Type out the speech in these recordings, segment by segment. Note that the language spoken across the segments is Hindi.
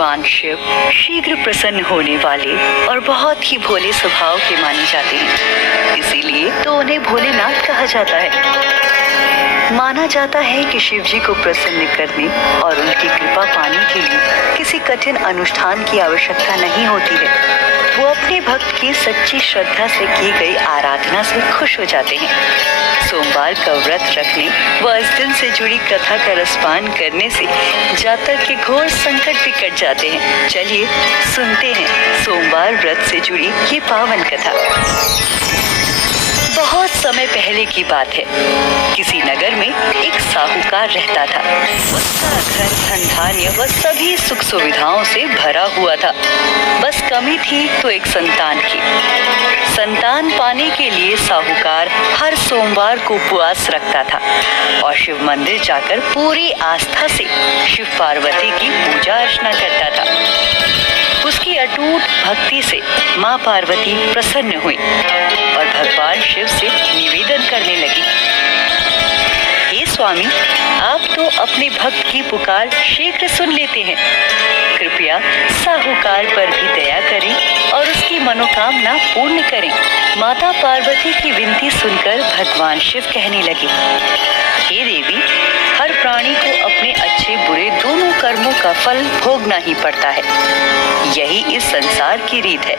भगवान शिव शीघ्र प्रसन्न होने वाले और बहुत ही भोले स्वभाव के माने जाते हैं, इसीलिए तो उन्हें भोलेनाथ कहा जाता है। माना जाता है कि शिव जी को प्रसन्न करने और उनकी कृपा पाने के लिए किसी कठिन अनुष्ठान की आवश्यकता नहीं होती है। वो अपने भक्त की सच्ची श्रद्धा से की गई आराधना से खुश हो जाते हैं। सोमवार का व्रत रखने व इस दिन से जुड़ी कथा का रसपान करने से जातक के घोर संकट भी कट जाते हैं। चलिए सुनते हैं सोमवार व्रत से जुड़ी ये पावन कथा। बहुत समय पहले की बात है। किसी नगर में एक साहूकार रहता था। उसका घर धन धान्य व सभी सुख सुविधाओं से भरा हुआ था। बस कमी थी तो एक संतान की। संतान पाने के लिए साहूकार हर सोमवार को उपवास रखता था और शिव मंदिर जाकर पूरी आस्था से शिव पार्वती की पूजा अर्चना करता था। उसकी अटूट भक्ति से माँ पार्वती प्रसन्न हुई और भगवान शिव से निवेदन करने लगी, हे स्वामी, आप तो अपने भक्त की पुकार शीघ्र सुन लेते हैं। कृपया साहूकार पर भी दया करें और उसकी मनोकामना पूर्ण करें। माता पार्वती की विनती सुनकर भगवान शिव कहने लगे, हे देवी, हर प्राणी को अपने अच्छे बुरे दोनों कर्मों का फल भोगना ही पड़ता है। यही इस संसार की रीत है।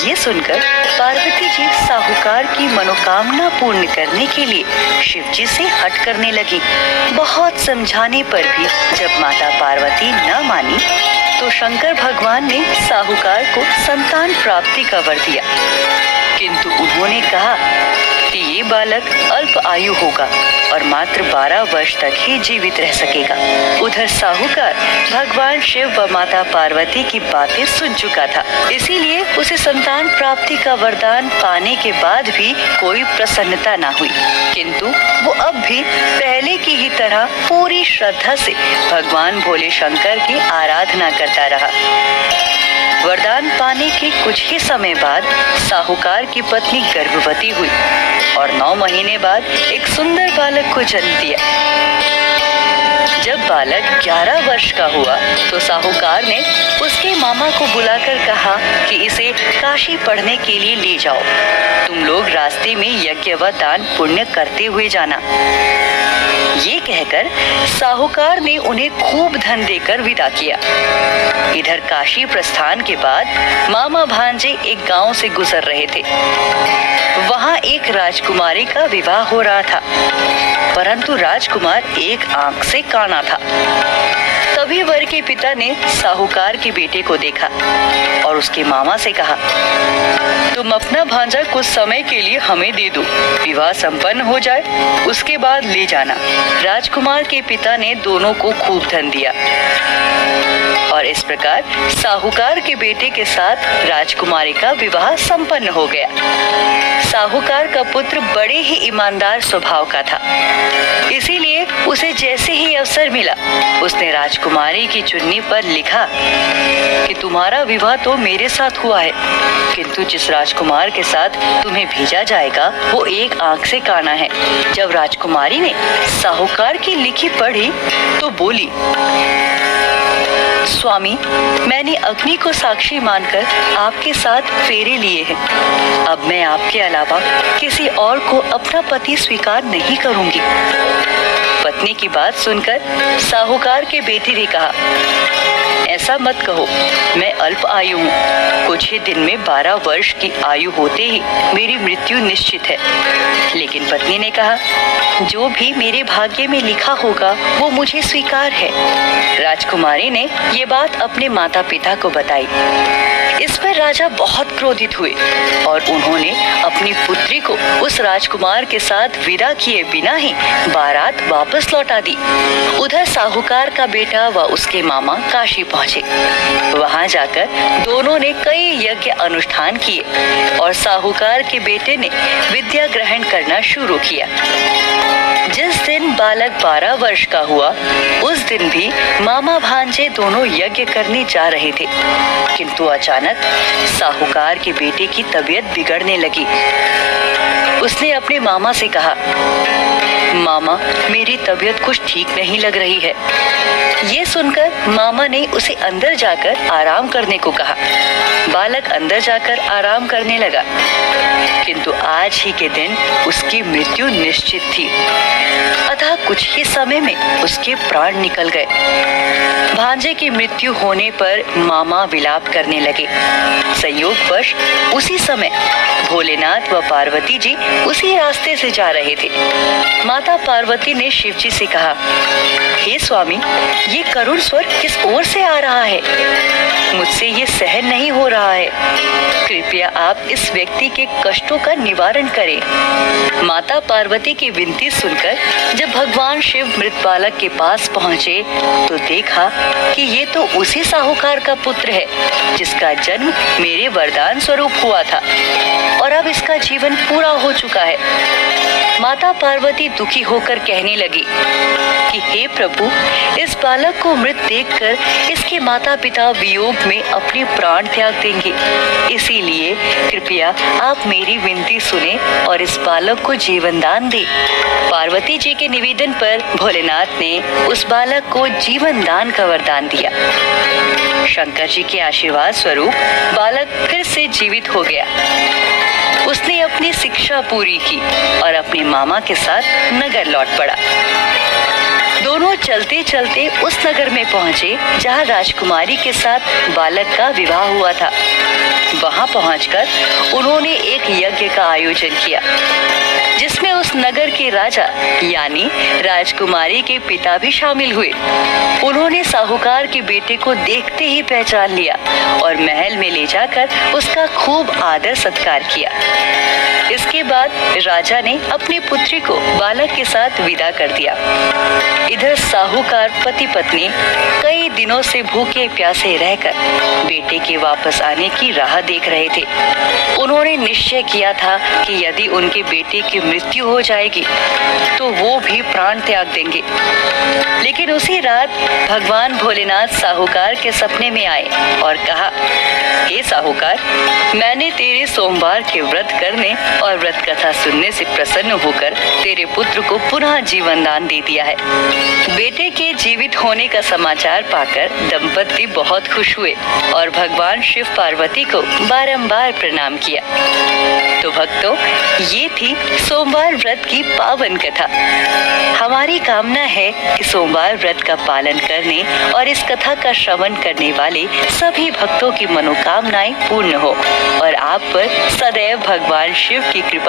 ये सुनकर पार्वती जी साहूकार की मनोकामना पूर्ण करने के लिए शिव जी से हट करने लगी। बहुत समझाने पर भी जब माता पार्वती न मानी तो शंकर भगवान ने साहूकार को संतान प्राप्ति का वर दिया, किंतु उन्होंने कहा कि ये बालक अल्प आयु होगा और मात्र 12 वर्ष तक ही जीवित रह सकेगा। उधर साहूकार भगवान शिव व माता पार्वती की बातें सुन चुका था, इसीलिए उसे संतान प्राप्ति का वरदान पाने के बाद भी कोई प्रसन्नता न हुई, किंतु वो अब भी पहले की ही तरह पूरी श्रद्धा से भगवान भोले शंकर की आराधना करता रहा। वरदान पाने के कुछ ही समय बाद साहूकार की पत्नी गर्भवती हुई और 9 महीने बाद एक सुंदर बालक को जन्म दिया। जब बालक 11 वर्ष का हुआ तो साहूकार ने उसके मामा को बुलाकर कहा कि इसे काशी पढ़ने के लिए ले जाओ। तुम लोग रास्ते में यज्ञ व दान पुण्य करते हुए जाना। ये कहकर साहूकार ने उन्हें खूब धन देकर विदा किया। इधर काशी प्रस्थान के बाद मामा भांजे एक गांव से गुजर रहे थे। वहां एक राजकुमारी का विवाह हो रहा था, परंतु राजकुमार एक आंख से काना था। तभी वर के पिता ने साहूकार के बेटे को देखा और उसके मामा से कहा, तुम अपना भांजा कुछ समय के लिए हमें दे दो, विवाह संपन्न हो जाए उसके बाद ले जाना। राजकुमार के पिता ने दोनों को खूब धन दिया और इस प्रकार साहूकार के बेटे के साथ राजकुमारी का विवाह संपन्न हो गया। साहूकार का पुत्र बड़े ही ईमानदार स्वभाव का था, इसीलिए उसे जैसे ही अवसर मिला उसने राजकुमारी की चुन्नी पर लिखा कि तुम्हारा विवाह तो मेरे साथ हुआ है, किंतु जिस राजकुमार के साथ तुम्हें भेजा जाएगा वो एक आंख से काना है। जब राजकुमारी ने साहूकार की लिखी पढ़ी तो बोली, स्वामी, मैंने अग्नि को साक्षी मानकर आपके साथ फेरे लिए हैं। अब मैं आपके अलावा किसी और को अपना पति स्वीकार नहीं करूंगी। पत्नी की बात सुनकर साहूकार के बेटे ने कहा, ऐसा मत कहो, मैं अल्प आयु हूँ। कुछ ही दिन में 12 वर्ष की आयु होते ही मेरी मृत्यु निश्चित है। लेकिन पत्नी ने कहा, जो भी मेरे भाग्य में लिखा होगा वो मुझे स्वीकार है। राजकुमारी ने ये बात अपने माता पिता को बताई। इस पर राजा बहुत क्रोधित हुए और उन्होंने अपनी पुत्री को उस राजकुमार के साथ विदा किए बिना ही बारात वापस लौटा दी। उधर साहूकार का बेटा व उसके मामा काशी पहुँचे। वहाँ जाकर दोनों ने कई यज्ञ अनुष्ठान किए और साहूकार के बेटे ने विद्या ग्रहण करना शुरू किया। जिस दिन बालक 12 वर्ष का हुआ उस दिन भी मामा भांजे दोनों यज्ञ करने जा रहे थे, किंतु अचानक साहूकार के बेटे की तबीयत बिगड़ने लगी। उसने अपने मामा से कहा, मामा, मेरी तबीयत कुछ ठीक नहीं लग रही है। ये सुनकर मामा ने उसे अंदर जाकर आराम करने को कहा। बालक अंदर जाकर आराम करने लगा, किंतु आज ही के दिन उसकी मृत्यु निश्चित थी। अतः कुछ ही समय में उसके प्राण निकल गए। भांजे की मृत्यु होने पर मामा विलाप करने लगे। संयोगवश उसी समय भोलेनाथ व पार्वती जी उसी रास्ते से जा रहे थे। माता पार्वती ने शिव जी से कहा, हे स्वामी, ये करुण स्वर किस ओर से आ रहा है? मुझसे ये सहन नहीं हो रहा है। कृपया आप इस व्यक्ति के कष्टों का निवारण करें। माता पार्वती की विनती सुनकर जब भगवान शिव मृत बालक के पास पहुँचे तो देखा कि ये तो उसी साहूकार का पुत्र है जिसका जन्म मेरे वरदान स्वरूप हुआ था और अब इसका जीवन पूरा हो चुका है। माता पार्वती दुखी होकर कहने लगी कि हे प्रभु, इस बालक को मृत देखकर इसके माता पिता वियोग में अपने प्राण त्याग देंगे। इसीलिए कृपया आप मेरी विनती सुने और इस बालक को जीवन दान दें। पार्वती जी के निवेदन पर भोलेनाथ ने उस बालक को जीवन दान का वरदान दिया। शंकर जी के आशीर्वाद स्वरूप बालक फिर से जीवित हो गया। उसने अपनी शिक्षा पूरी की और अपने मामा के साथ नगर लौट पड़ा। दोनों चलते चलते उस नगर में पहुंचे जहां राजकुमारी के साथ बालक का विवाह हुआ था। वहां पहुंचकर उन्होंने एक यज्ञ का आयोजन किया जिसमें उस नगर के राजा यानी राजकुमारी के पिता भी शामिल हुए। उन्होंने साहूकार के बेटे को देखते ही पहचान लिया और महल में ले जाकर उसका खूब आदर सत्कार किया। इसके बाद राजा ने अपनी पुत्री को बालक के साथ विदा कर दिया। इधर साहूकार पति पत्नी कई दिनों से भूखे प्यासे रहकर बेटे के वापस आने की राह देख रहे थे। उन्होंने निश्चय किया था कि यदि उनके बेटे की मृत्यु हो जाएगी तो वो भी प्राण त्याग देंगे। लेकिन उसी रात भगवान भोलेनाथ साहूकार के सपने में आए और कहा, हे साहूकार, मैंने तेरे सोमवार के व्रत करने और व्रत कथा सुनने से प्रसन्न होकर तेरे पुत्र को पुनः जीवन दान दे दिया है। बेटे के जीवित होने का समाचार पाकर दंपति बहुत खुश हुए और भगवान शिव पार्वती को बारंबार प्रणाम किया। तो भक्तों, ये थी सोमवार व्रत की पावन कथा। हमारी कामना है कि सोमवार व्रत का पालन करने और इस कथा का श्रवण करने वाले सभी भक्तों की मनोकामनाएं पूर्ण हो और आप पर सदैव भगवान शिव की कृपा